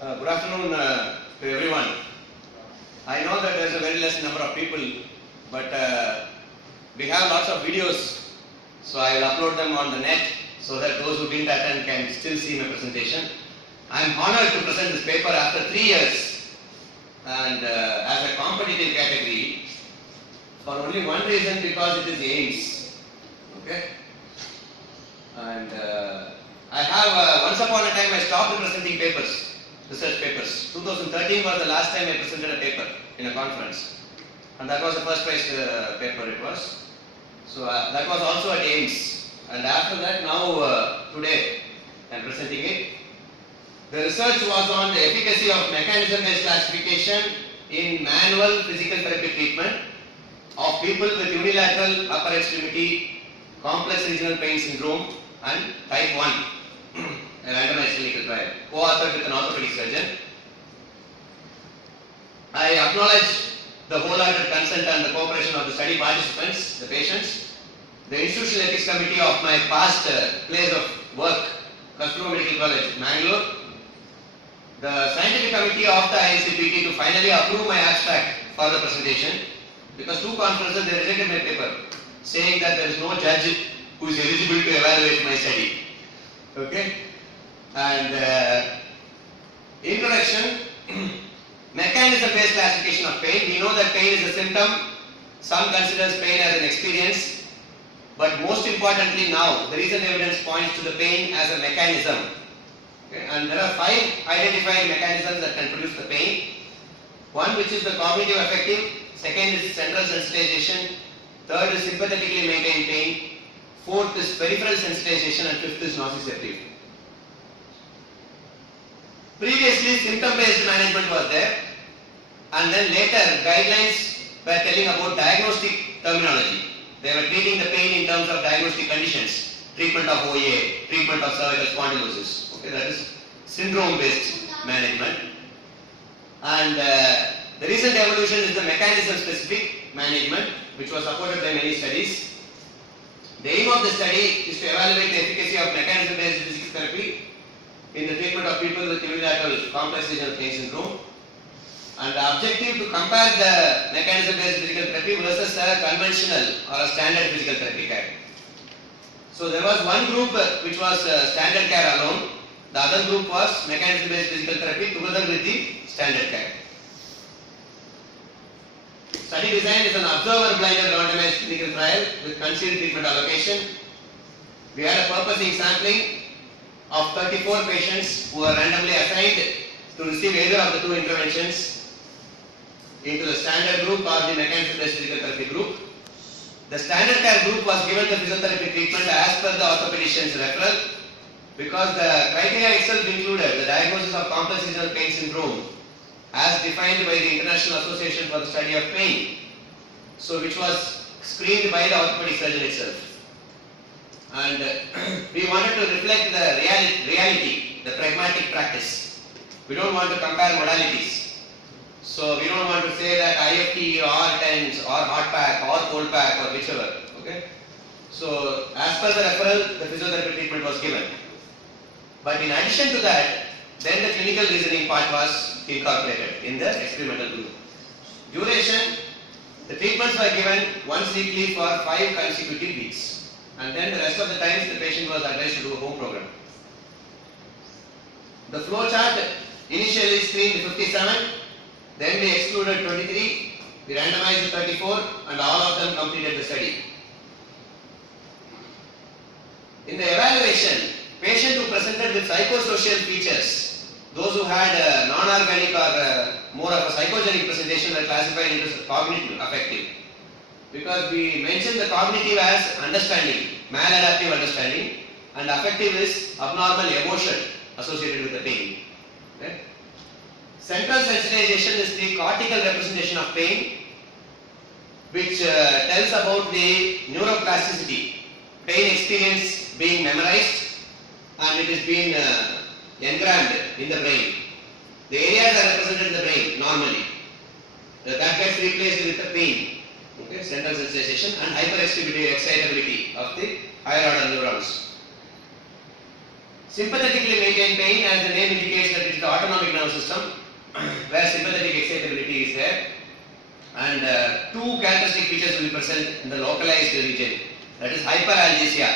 Good afternoon to everyone. I know that there is a very less number of people, but we have lots of videos, so I will upload them on the net so that those who didn't attend can still see my presentation. I am honored to present this paper after 3 years, and as a competitive category for only one reason, because it is AIIMS. Okay? And I have once upon a time I stopped presenting papers. Research papers. 2013 was the last time I presented a paper in a conference, and that was the first prize paper it was. So that was also at AIIMS, and after that now today I am presenting it. The research was on the efficacy of mechanism-based classification in manual physical therapy treatment of people with unilateral upper extremity complex regional pain syndrome and type 1. A randomized clinical trial, co-authored with an orthopedic surgeon. I acknowledge the wholehearted consent and the cooperation of the study participants, the patients, the institutional ethics committee of my past place of work, Kasturba Medical College, Mangalore, the scientific committee of the INCPT to finally approve my abstract for the presentation, because 2 conferences they rejected my paper, saying that there is no judge who is eligible to evaluate my study. Okay? And introduction, mechanism-based classification of pain. We know that pain is a symptom. Some considers pain as an experience, but most importantly now, the recent evidence points to the pain as a mechanism. Okay? And there are 5 identified mechanisms that can produce the pain. One, which is the cognitive affective. Second is central sensitization. Third is sympathetically maintained pain. Fourth is peripheral sensitization, and fifth is nociceptive. Previously, symptom-based management was there, and then later guidelines were telling about diagnostic terminology. They were treating the pain in terms of diagnostic conditions, treatment of OA, treatment of cervical spondylosis. Okay, that is syndrome-based management. And the recent evolution is the mechanism-specific management, which was supported by many studies. The aim of the study is to evaluate the efficacy of mechanism-based physical therapy in the treatment of people with unilateral complex regional pain syndrome, and the objective to compare the mechanism-based physical therapy versus a conventional or a standard physical therapy care. So there was one group which was standard care alone, the other group was mechanism-based physical therapy together with the standard care. Study design is an observer-blinded randomized clinical trial with concealed treatment allocation. We had a purposing sampling of 34 patients who are randomly assigned to receive either of the 2 interventions into the standard group or the mechanism-based physical therapy group. The standard care group was given the physiotherapy treatment as per the orthopedician's referral, because the criteria itself included the diagnosis of complex regional pain syndrome as defined by the International Association for the Study of Pain, so which was screened by the orthopedic surgeon itself. And we wanted to reflect the reality, the pragmatic practice. We don't want to compare modalities. So we don't want to say that IFT or TENS or hot pack or cold pack or whichever. Okay? So as per the referral, the physiotherapy treatment was given. But in addition to that, then the clinical reasoning part was incorporated in the experimental group. Duration, the treatments were given once weekly for 5 consecutive weeks. And then the rest of the times the patient was advised to do a home program. The flow chart, initially screened 57, then we excluded 23, we randomized 34, and all of them completed the study. In the evaluation, patient who presented with psychosocial features, those who had non-organic or more of a psychogenic presentation, were classified into cognitive affective. Because we mentioned the cognitive as understanding, maladaptive understanding, and affective is abnormal emotion associated with the pain. Okay? Central sensitization is the cortical representation of pain, which tells about the neuroplasticity, pain experience being memorized, and it is being engrammed in the brain. The areas are represented in the brain normally. That gets replaced with the pain. Okay, central sensitization and hyperexcitability excitability of the higher order neurons. Sympathetically maintained pain, as the name indicates, that it is the autonomic nervous nervous system where sympathetic excitability is there, and two characteristic features will be present in the localized region, that is hyperalgesia,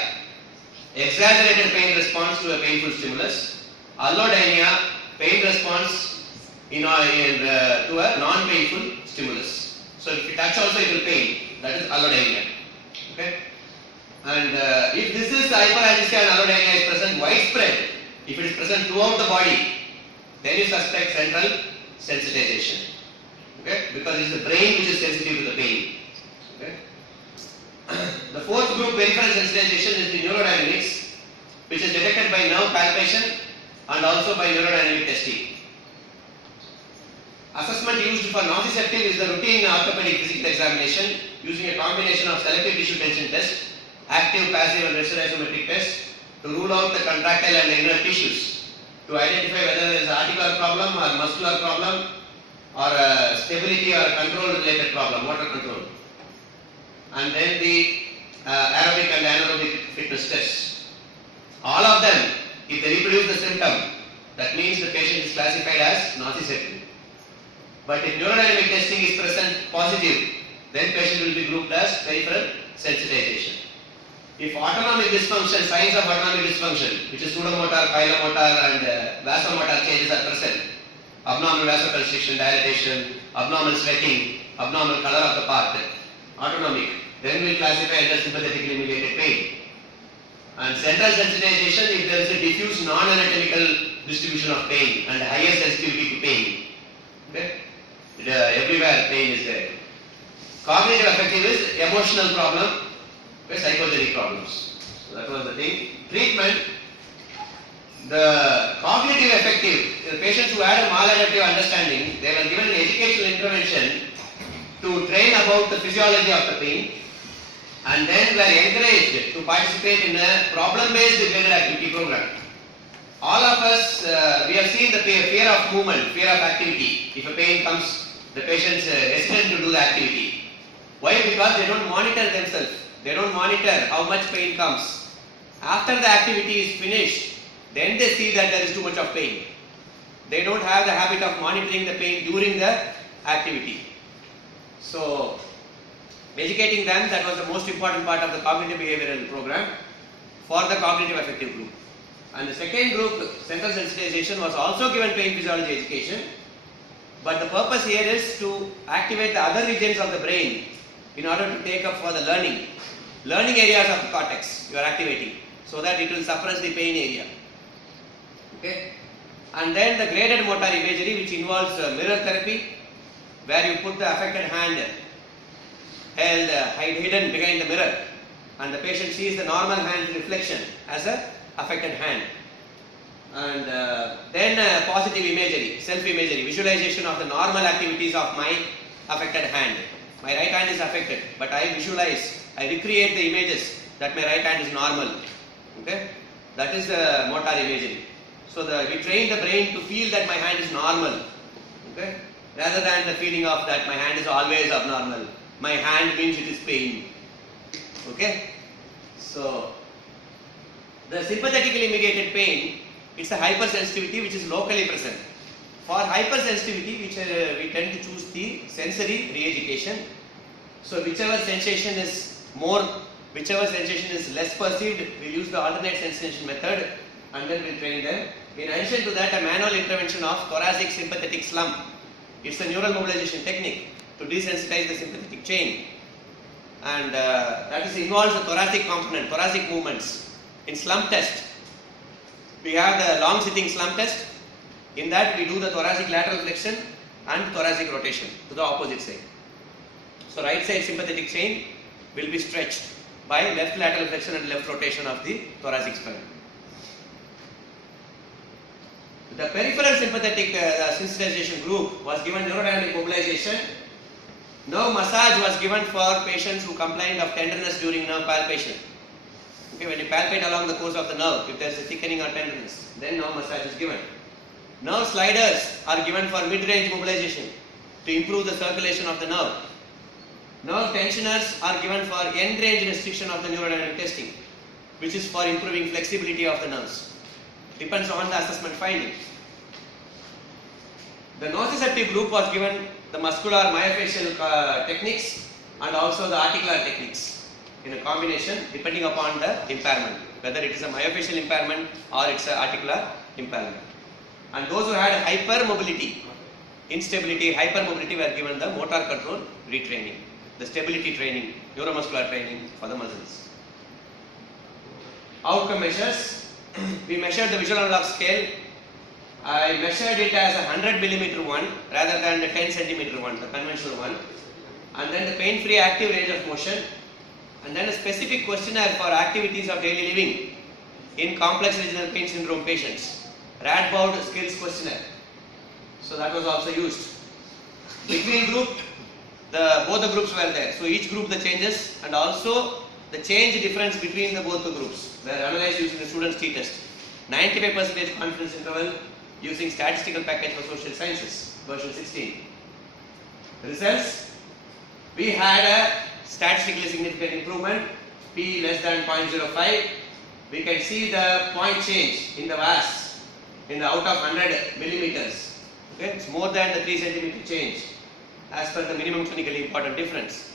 exaggerated pain response to a painful stimulus, allodynia, pain response to a non-painful stimulus. So if you touch also it will pain, that is allodynia. Okay? And if this is hyperalgesia and allodynia is present widespread, if it is present throughout the body, then you suspect central sensitization. Okay? Because it is the brain which is sensitive to the pain. Okay? The fourth group, peripheral sensitization, is the neurodynamics, which is detected by nerve palpation and also by neurodynamic testing. Assessment used for nociceptive is the routine orthopedic physical examination using a combination of selective tissue tension test, active, passive and rest isometric test to rule out the contractile and the inner tissues, to identify whether there is an articular problem or muscular problem or a stability or a control related problem, motor control. And then the aerobic and anaerobic fitness tests. All of them, if they reproduce the symptom, that means the patient is classified as nociceptive. But if neurodynamic testing is present positive, then patient will be grouped as peripheral sensitization. If autonomic dysfunction, signs of autonomic dysfunction, which is pseudomotor, pilomotor and vasomotor changes are present, abnormal vasoconstriction, dilatation, abnormal sweating, abnormal color of the part, autonomic, then we will classify under sympathetically mediated pain. And central sensitization, if there is a diffuse non-anatomical distribution of pain and higher sensitivity to pain. Okay? Everywhere pain is there. Cognitive affective is emotional problem, psychogenic problems. So that was the thing. Treatment. The cognitive affective, the patients who had a maladaptive understanding, they were given an educational intervention to train about the physiology of the pain, and then were encouraged to participate in a problem-based graded activity program. All of us, we have seen the fear of movement, fear of activity. If a pain comes, the patients hesitant to do the activity. Why? Because they don't monitor themselves. They don't monitor how much pain comes. After the activity is finished, then they see that there is too much of pain. They don't have the habit of monitoring the pain during the activity. So, educating them, that was the most important part of the cognitive behavioral program for the cognitive affective group. And the second group, central sensitization, was also given pain physiology education, but the purpose here is to activate the other regions of the brain in order to take up for the learning areas of the cortex you are activating, so that it will suppress the pain area. Okay? And then the graded motor imagery, which involves mirror therapy, where you put the affected hand held hidden behind the mirror, and the patient sees the normal hand reflection as a affected hand. And then positive imagery, self-imagery, visualization of the normal activities of my affected hand. My right hand is affected, but I visualize, I recreate the images that my right hand is normal. Okay? That is the motor imagery. So we train the brain to feel that my hand is normal. Okay? Rather than the feeling of that my hand is always abnormal. My hand means it is pain. Okay? So, the sympathetically mediated pain, it's a hypersensitivity which is locally present. For hypersensitivity, we tend to choose the sensory re-education. So, whichever sensation is less perceived, we use the alternate sensation method, and then we train them. In addition to that, a manual intervention of thoracic sympathetic slump. It's a neural mobilization technique to desensitize the sympathetic chain, and that involves the thoracic component, thoracic movements. In slump test, we have the long sitting slump test. In that we do the thoracic lateral flexion and thoracic rotation to the opposite side. So right side sympathetic chain will be stretched by left lateral flexion and left rotation of the thoracic spine. The peripheral sympathetic sensitization group was given neurodynamic mobilization. Nerve massage was given for patients who complained of tenderness during nerve palpation. Okay, when you palpate along the course of the nerve, if there is a thickening or tenderness, then nerve massage is given. Nerve sliders are given for mid-range mobilization to improve the circulation of the nerve. Nerve tensioners are given for end-range restriction of the neurodynamic testing, which is for improving flexibility of the nerves. Depends on the assessment finding. The nociceptive group was given the muscular myofascial techniques and also the articular techniques in a combination depending upon the impairment, whether it is a myofascial impairment or it's an articular impairment. And those who had hypermobility, instability, hypermobility were given the motor control retraining, the stability training, neuromuscular training for the muscles. Outcome measures. We measured the visual analog scale. I measured it as a 100 millimeter one rather than the 10 centimeter one, the conventional one. And then the pain-free active range of motion. And then a specific questionnaire for activities of daily living in complex regional pain syndrome patients. Radboud skills questionnaire. So that was also used. Between group, both the groups were there. So each group the changes and also the change difference between both the groups were analyzed using the student's t-test. 95% confidence interval using statistical package for social sciences, version 16. Results, we had a statistically significant improvement, P less than 0.05. We can see the point change in the VAS in the out of 100 millimeters. Okay, it's more than the 3 centimeter change as per the minimum clinically important difference.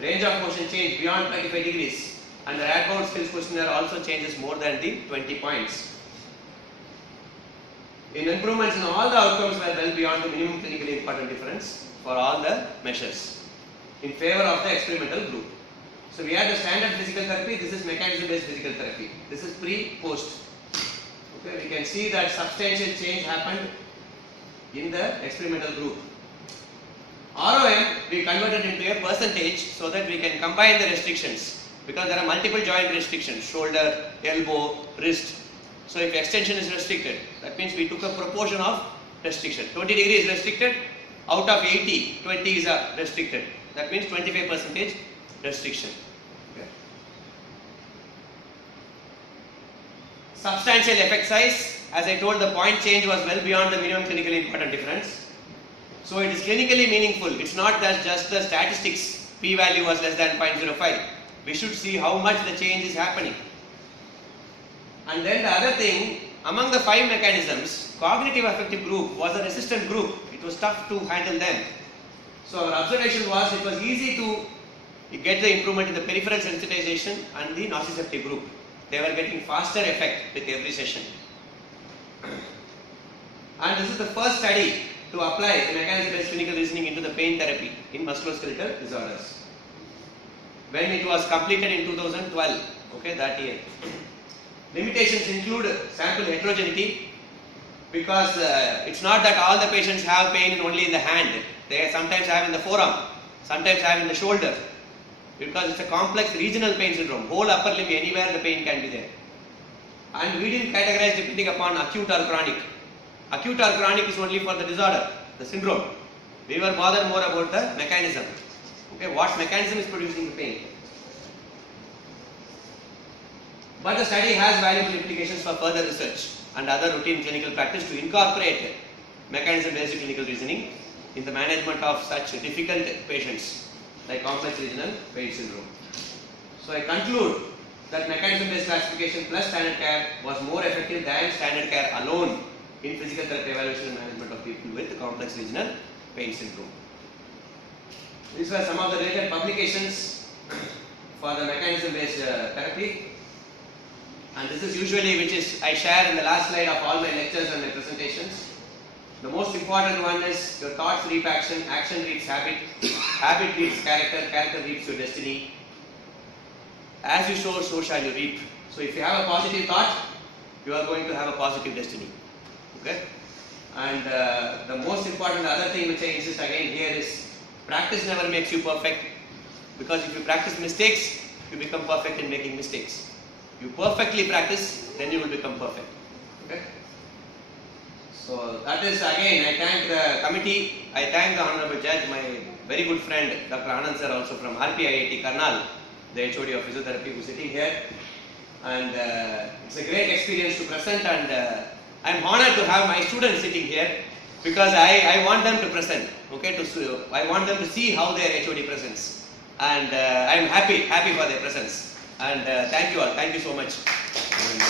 Range of motion change beyond 25 degrees and the Radboud skills questionnaire also changes more than the 20 points. In improvements in all the outcomes were well beyond the minimum clinically important difference for all the measures in favor of the experimental group. So we had the standard physical therapy, this is mechanism based physical therapy. This is pre-post. Okay, we can see that substantial change happened in the experimental group. ROM we converted into a percentage so that we can combine the restrictions because there are multiple joint restrictions, shoulder, elbow, wrist. So if extension is restricted, that means we took a proportion of restriction. 20 degrees is restricted, out of 80, 20 is restricted. That means 25% restriction. Okay. Substantial effect size, as I told, the point change was well beyond the minimum clinically important difference. So it is clinically meaningful. It's not that just the statistics p-value was less than 0.05. We should see how much the change is happening. And then the other thing, among the 5 mechanisms, cognitive affective group was a resistant group. It was tough to handle them. So our observation was it was easy to get the improvement in the peripheral sensitization and the nociceptive group. They were getting faster effect with every session. And this is the first study to apply the mechanism-based clinical reasoning into the pain therapy in musculoskeletal disorders. When it was completed in 2012, okay, that year. Limitations include sample heterogeneity because it's not that all the patients have pain only in the hand. They sometimes have in the forearm, sometimes have in the shoulder because it's a complex regional pain syndrome. Whole upper limb, anywhere the pain can be there. And we didn't categorize depending upon acute or chronic. Acute or chronic is only for the disorder, the syndrome. We were bothered more about the mechanism. Okay, what mechanism is producing the pain? But the study has valuable implications for further research and other routine clinical practice to incorporate mechanism-based clinical reasoning in the management of such difficult patients like complex regional pain syndrome. So I conclude that mechanism-based classification plus standard care was more effective than standard care alone in physical therapy evaluation and management of people with complex regional pain syndrome. These were some of the related publications for the mechanism-based therapy. And this is usually which is I share in the last slide of all my lectures and my presentations. The most important one is your thoughts reap action, action reaps habit, habit reaps character, character reaps your destiny. As you sow, so shall you reap. So if you have a positive thought, you are going to have a positive destiny. Okay? And the most important other thing which I insist again here is practice never makes you perfect, because if you practice mistakes, you become perfect in making mistakes. You perfectly practice, then you will become perfect. Okay? So that is again, I thank the committee, I thank the Honorable Judge, my very good friend Dr. Anand sir also from RPIIT Karnal, the HOD of physiotherapy who is sitting here. And it's a great experience to present, and I am honored to have my students sitting here because I want them to present. Okay, I want them to see how their HOD presents, and I am happy for their presence. And thank you all. Thank you so much. And,